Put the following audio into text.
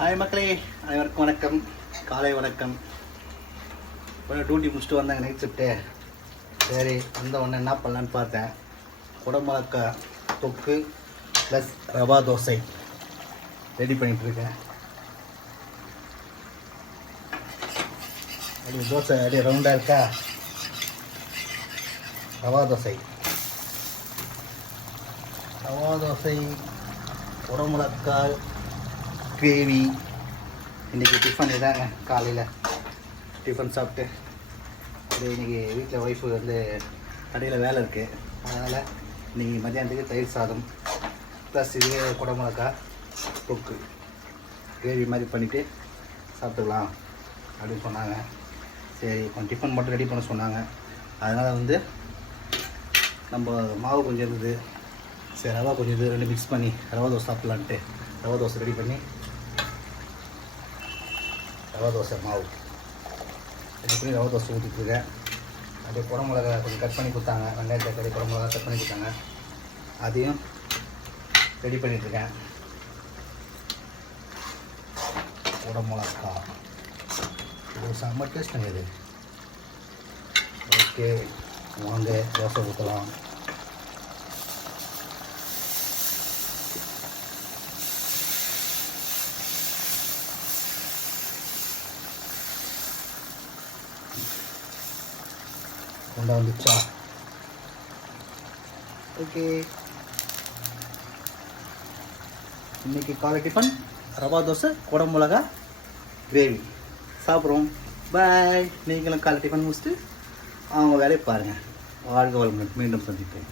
Hi மக்களே, அனைவருக்கும் வணக்கம். காலை வணக்கம். இப்போ டியூட்டி முடிச்சுட்டு வந்தாங்க, நைட் ஷிஃப்ட்டு. சரி, வந்த உடனே என்ன பண்ணலான்னு பார்த்தேன். குடமிளகா தொக்கு ப்ளஸ் ரவா தோசை ரெடி பண்ணிகிட்ருக்கேன். அப்படி தோசை அப்படியே ரவுண்டாக இருக்கா. ரவா தோசை குடமிளகா கிரேவி. இன்றைக்கி டிஃபன் இதாங்க. காலையில் டிஃபன் சாப்பிட்டு அப்படியே இன்றைக்கி வீட்டில் ஒய்ஃபு கடையில் வேலை இருக்குது. அதனால் இன்றைக்கி மத்தியானத்துக்கு தயிர் சாதம் ப்ளஸ் இதுவே குடமிளகா தொக்கு கிரேவி மாதிரி பண்ணிவிட்டு சாப்பிட்டுக்கலாம் அப்படின்னு சொன்னாங்க. சரி, கொஞ்சம் டிஃபன் மட்டும் ரெடி பண்ண சொன்னாங்க. அதனால் நம்ம மாவு கொஞ்சம் இருந்தது, சரி ரவா கொஞ்சம் இது ரெண்டு மிக்ஸ் பண்ணி ரவா தோசை சாப்பிட்லான்ட்டு ரவா தோசை ரெடி பண்ணி ரவா தோசை மாவு ரெடி பண்ணி ரவா தோசை ஊற்றிட்டுருக்கேன். அப்படியே குடமிளகா கொஞ்சம் கட் பண்ணி கொடுத்தாங்க. வெங்காயம் தக்காளி குடமிளகா கட் பண்ணி கொடுத்தாங்க. அதையும் ரெடி பண்ணிகிட்ருக்கேன். குடமிளகா இது செம்ம டேஸ்ட்டுங்க இது. ஓகே, வாங்க தோசை ஊற்றலாம். கொண்டா வந்துச்சா? ஓகே, இன்றைக்கி காலை டிஃபன் ரவா தோசை குடமிளகா கிரேவி சாப்பிட்றோம். பாய். நீங்களும் காலை டிஃபன் முடிச்சுட்டு அவங்க வேலையை பாருங்கள். வாழ்க வளமுடன். மீண்டும் சந்திப்பேன்.